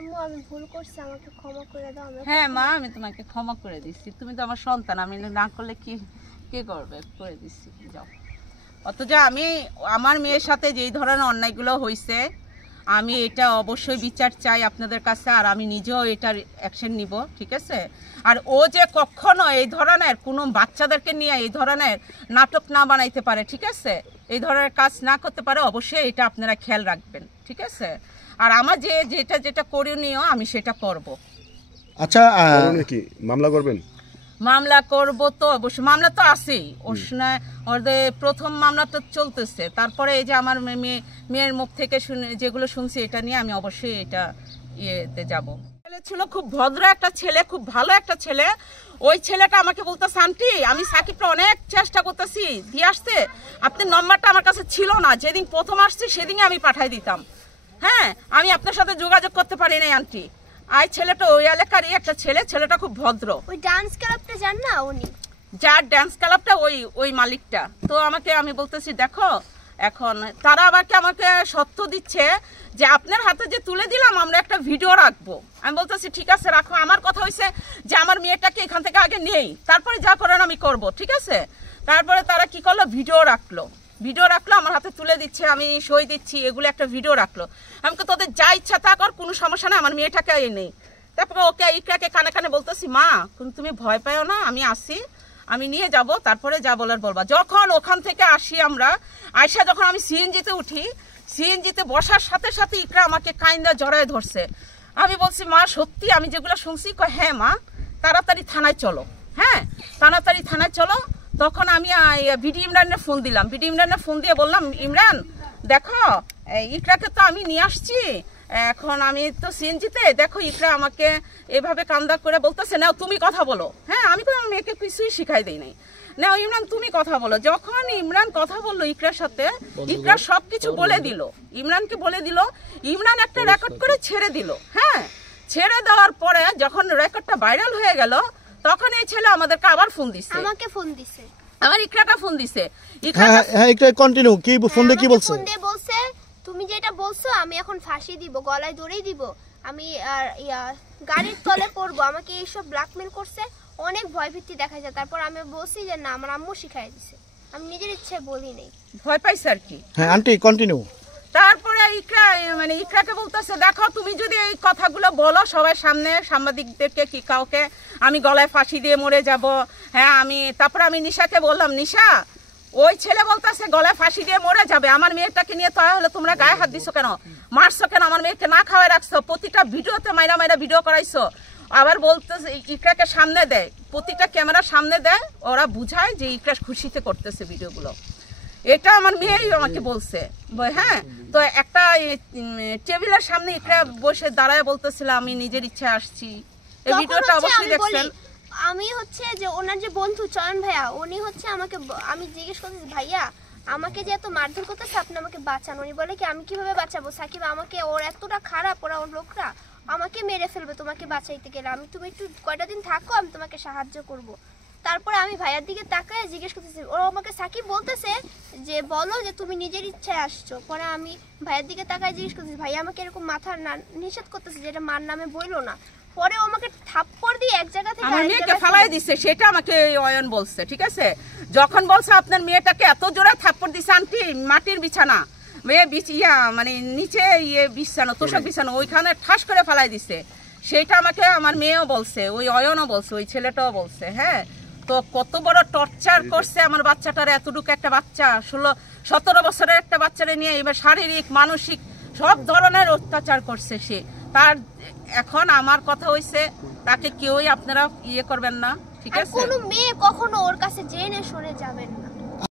আম্মু আমি ভুল করছি, আমাকে ক্ষমা করে দাও। হ্যাঁ মা, আমি তোমাকে ক্ষমা করে দিচ্ছি, তুমি তো আমার সন্তান, আমি না করলে কি কে করবে, করে দিচ্ছি, যাও। অথচ আমি আমার মেয়ের সাথে যেই ধরনের অন্যায়গুলো হয়েছে, আমি এটা অবশ্যই বিচার চাই আপনাদের কাছে, আর আমি নিজেও এটার অ্যাকশন নিব, ঠিক আছে? আর ও যে কখনো এই ধরনের কোনো বাচ্চাদেরকে নিয়ে এই ধরনের নাটক না বানাইতে পারে, ঠিক আছে? এই ধরনের কাজ না করতে পারে, অবশ্যই এটা আপনারা খেয়াল রাখবেন, ঠিক আছে? আর আমার যেটা করণীয় আমি সেটা করব। আচ্ছা, কি মামলা করবেন? মামলা করব তো অবশ্যই, মামলা তো আছেই, ওদের প্রথম মামলা তো চলতেছে, তারপরে এই যে আমার মেয়ের মুখ থেকে যেগুলো শুনছি এটা নিয়ে আমি অবশ্যই এটা ইয়েতে যাব। ছেলে ছিল খুব ভদ্র একটা ছেলে, খুব ভালো একটা ছেলে। ওই ছেলেটা আমাকে বলতেছে, আন্টি আমি সাকিবটা অনেক চেষ্টা করতেছি দিয়ে আসতে, আপনার নম্বরটা আমার কাছে ছিল না, যেদিন প্রথম আসছি সেদিনই আমি পাঠাই দিতাম। হ্যাঁ, আমি আপনার সাথে যোগাযোগ করতে পারি নাই আন্টি। আর ছেলেটা ওই এলাকারই একটা ছেলেটা খুব ভদ্র। ওই ডান্স ক্লাবটা জান না, উনি যার ডান্স ক্লাবটা ওই মালিকটা। তো আমি বলতেছি দেখো, এখন তারা আবার কি আমাকে সত্য দিচ্ছে যে আপনার হাতে যে তুলে দিলাম আমরা একটা ভিডিও রাখবো। আমি বলতেছি ঠিক আছে রাখো, আমার কথা হয়েছে যে আমার মেয়েটাকে এখান থেকে আগে নেই, তারপরে যা করেন আমি করব, ঠিক আছে? তারপরে তারা কি করলো, ভিডিও রাখলো, আমার হাতে তুলে দিচ্ছে, আমি সই দিচ্ছি, এগুলো একটা ভিডিও রাখলো। আমাকে তোদের যা ইচ্ছা তা কর, কোনো সমস্যা না, আমার মেয়েটাকে নেই। তারপরে ওকে ইকরাকে কানে কানে বলতেছি, মা তুমি ভয় পাও না, আমি আসি, আমি নিয়ে যাব, তারপরে যা বলার বলবা। যখন ওখান থেকে আসি আমরা, আয়সা যখন আমি সিএনজিতে উঠি, সিএনজিতে বসার সাথে সাথে ইকরা আমাকে কাইন্দা জড়ায় ধরছে। আমি বলছি মা সত্যি আমি যেগুলো শুনছি? হ্যাঁ মা, তাড়াতাড়ি থানায় চলো। হ্যাঁ, তাড়াতাড়ি থানায় চলো। তখন আমি বিডি ইমরানের ফোন দিলাম, বিডি ইমরানের ফোন দিয়ে বললাম, ইমরান দেখো ইকরাকে তো আমি নিয়ে আসছি, এখন আমি তো সিএনজিতে, দেখো ইকরা আমাকে এভাবে কান্দা করে বলতেছে, নাও তুমি কথা বলো। হ্যাঁ, আমি তো আমার মেয়েকে কিছুই শিখাই দিই নাই, নাও ইমরান তুমি কথা বলো। যখন ইমরান কথা বললো ইকরার সাথে, ইকরা সবকিছু বলে দিল, ইমরানকে বলে দিল। ইমরান একটা রেকর্ড করে ছেড়ে দিল। হ্যাঁ, ছেড়ে দেওয়ার পরে যখন রেকর্ডটা ভাইরাল হয়ে গেল, তখন এই ছেলে আমাদেরকে আবার ফোন দিছে, আমাকে ফোন দিছে, আমার ইকরাকে ফোন দিছে। হ্যাঁ ইকরা কন্টিনিউ কি ফোন দিয়ে কি বলছে? ফোন দিয়ে বলছে তুমি যেটা বলছো আমি এখন ফাঁসি দিব, গলায় দড়ি দিব, আমি গাড়ির তলে পড়বো, আমাকে এইসব ব্ল্যাকমেল করছে, অনেক ভয় ভীতি দেখাইছে। তারপর আমি বলছি যে না, আমার আম্মু শিখাই দিছে, আমি নিজের ইচ্ছে বলি নাই, ভয় পাইছে আর কি। হ্যাঁ আন্টি কন্টিনিউ। তারপরে ইকরাকে বলতেছে, দেখো তুমি যদি এই কথাগুলো বলো সবার সামনে, সাংবাদিকদেরকে কি কাউকে, আমি গলায় ফাঁসি দিয়ে মরে যাব। হ্যাঁ, তারপরে আমি নিশাকে বললাম, নিশা ওই ছেলে বলতেছে গলায় ফাঁসি দিয়ে মরে যাবে, আমার মেয়েটাকে নিয়ে তাহলে তোমরা গায়ে হাত দিছো কেন, মারছো কেন, আমার মেয়েকে না খাওয়াই রাখছো, প্রতিটা ভিডিওতে মাইরা ভিডিও করাইছো। আবার বলতেছে ইকরাকে সামনে দেয়, প্রতিটা ক্যামেরার সামনে দেয়, ওরা বুঝায় যে ইকরা খুশিতে করতেছে ভিডিওগুলো। এটা আমার মেয়েই আমাকে বলছে। হ্যাঁ, তো একটা টেবিলের সামনে ইকরা বসে দাঁড়ায় বলতেছিল আমি নিজের ইচ্ছে আসছি। এই ভিডিওটা অবশ্যই দেখছেন। আমি হচ্ছে যে ওনার যে বন্ধু চয়ন ভাইয়া, উনি হচ্ছে আমাকে, আমি জিজ্ঞেস করতেছি ভাইয়া আমাকে যে এত মারধর করতেছে আপনি আমাকে বাঁচান। উনি বলে কি আমি কিভাবে বাঁচাবো, সাকিব আমাকে, ওর এতটা খারাপ, ওর লোকরা আমাকে মেরে ফেলবে তোমাকে বাঁচাইতে গেলে, তুমি একটু কয়টা দিন থাকো, আমি তোমাকে সাহায্য করব। তারপরে আমি ভাইয়ার দিকে তাকায় জিজ্ঞেস করতেছি, ও আমাকে সাকিব বলতেছে যে বলো যে তুমি নিজের ইচ্ছায় আসছো। পরে আমি ভাইয়ার দিকে তাকায় জিজ্ঞেস করতেছি, ভাইয়া আমাকে এরকম মাথা নিষেধ করতেছে যেটা মার নামে বইলো না। পরে ও আমাকে থাপ্পড় দিয়ে এক জায়গা থেকে আমার মেয়েকে ফালাই দিছে, সেটা আমাকে অয়ন বলছে, ঠিক আছে? যখন বলছে আপনার মেয়েটাকে এত জোরে থাপ্পড় দিছে আন্টি, মাটির বিছানা মানে নিচে বিছানো, তোষক বিছানো, ওইখানে ঠাস করে ফালাই দিছে, সেটা আমাকে আমার মেয়েও বলছে, ওই অয়নও বলছে, ওই ছেলেটাও বলছে। হ্যাঁ, তো কত বড় টর্চার করছে আমার বাচ্চাটার, এতটুকু একটা বাচ্চা, 16-17 বছরের একটা বাচ্চারে নিয়ে এবার শারীরিক মানসিক সব ধরনের অত্যাচার করছে সে। তার এখন আমার কথা হইছে তাকে কেউই আপনারা করবেন না, ঠিক আছে? কোনো মেয়ে কখনো ওর কাছে জেনে শুনে যাবেন না।